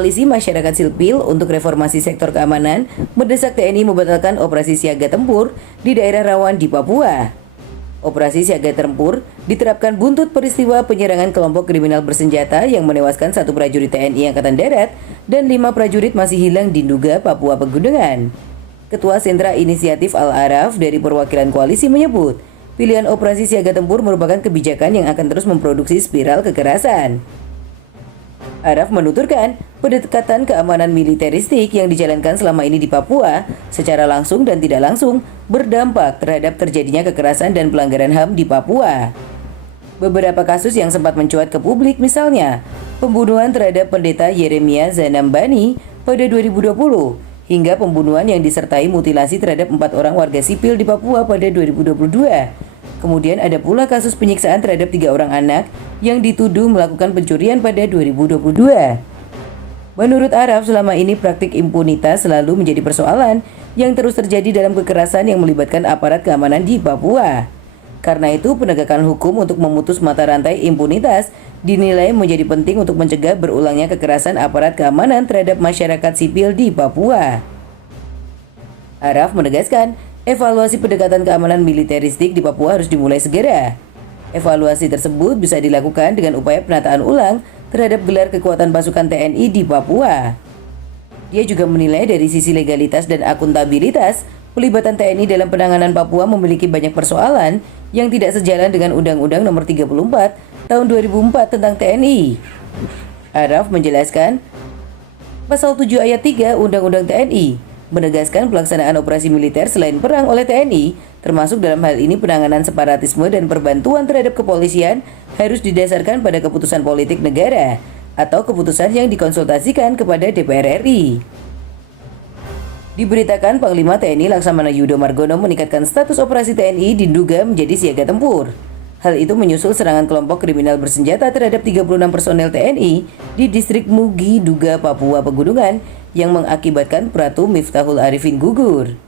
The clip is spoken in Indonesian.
Koalisi Masyarakat Sipil untuk Reformasi Sektor Keamanan mendesak TNI membatalkan operasi siaga tempur di daerah rawan di Papua. Operasi siaga tempur diterapkan buntut peristiwa penyerangan kelompok kriminal bersenjata yang menewaskan 1 prajurit TNI Angkatan Darat dan 5 prajurit masih hilang di Nduga, Papua Pegunungan. Ketua Sentra Inisiatif Al-Araf dari perwakilan koalisi menyebut, pilihan operasi siaga tempur merupakan kebijakan yang akan terus memproduksi spiral kekerasan. Araf menuturkan, pendekatan keamanan militeristik yang dijalankan selama ini di Papua secara langsung dan tidak langsung berdampak terhadap terjadinya kekerasan dan pelanggaran HAM di Papua. Beberapa kasus yang sempat mencuat ke publik misalnya, pembunuhan terhadap pendeta Yeremia Zanambani pada 2020, hingga pembunuhan yang disertai mutilasi terhadap 4 orang warga sipil di Papua pada 2022. Kemudian ada pula kasus penyiksaan terhadap 3 orang anak yang dituduh melakukan pencurian pada 2022. Menurut Araf, selama ini praktik impunitas selalu menjadi persoalan yang terus terjadi dalam kekerasan yang melibatkan aparat keamanan di Papua. Karena itu, penegakan hukum untuk memutus mata rantai impunitas dinilai menjadi penting untuk mencegah berulangnya kekerasan aparat keamanan terhadap masyarakat sipil di Papua. Araf menegaskan, evaluasi pendekatan keamanan militeristik di Papua harus dimulai segera. Evaluasi tersebut bisa dilakukan dengan upaya penataan ulang terhadap gelar kekuatan pasukan TNI di Papua. Dia juga menilai dari sisi legalitas dan akuntabilitas, pelibatan TNI dalam penanganan Papua memiliki banyak persoalan yang tidak sejalan dengan Undang-Undang Nomor 34 Tahun 2004 tentang TNI. Araf menjelaskan, Pasal 7 Ayat 3 Undang-Undang TNI menegaskan pelaksanaan operasi militer selain perang oleh TNI, termasuk dalam hal ini penanganan separatisme dan perbantuan terhadap kepolisian, harus didasarkan pada keputusan politik negara atau keputusan yang dikonsultasikan kepada DPR RI. Diberitakan Panglima TNI Laksamana Yudo Margono meningkatkan status operasi TNI di Nduga menjadi siaga tempur. Hal itu menyusul serangan kelompok kriminal bersenjata terhadap 36 personel TNI di distrik Mugi, Nduga, Papua Pegunungan yang mengakibatkan Pratu Miftahul Arifin gugur.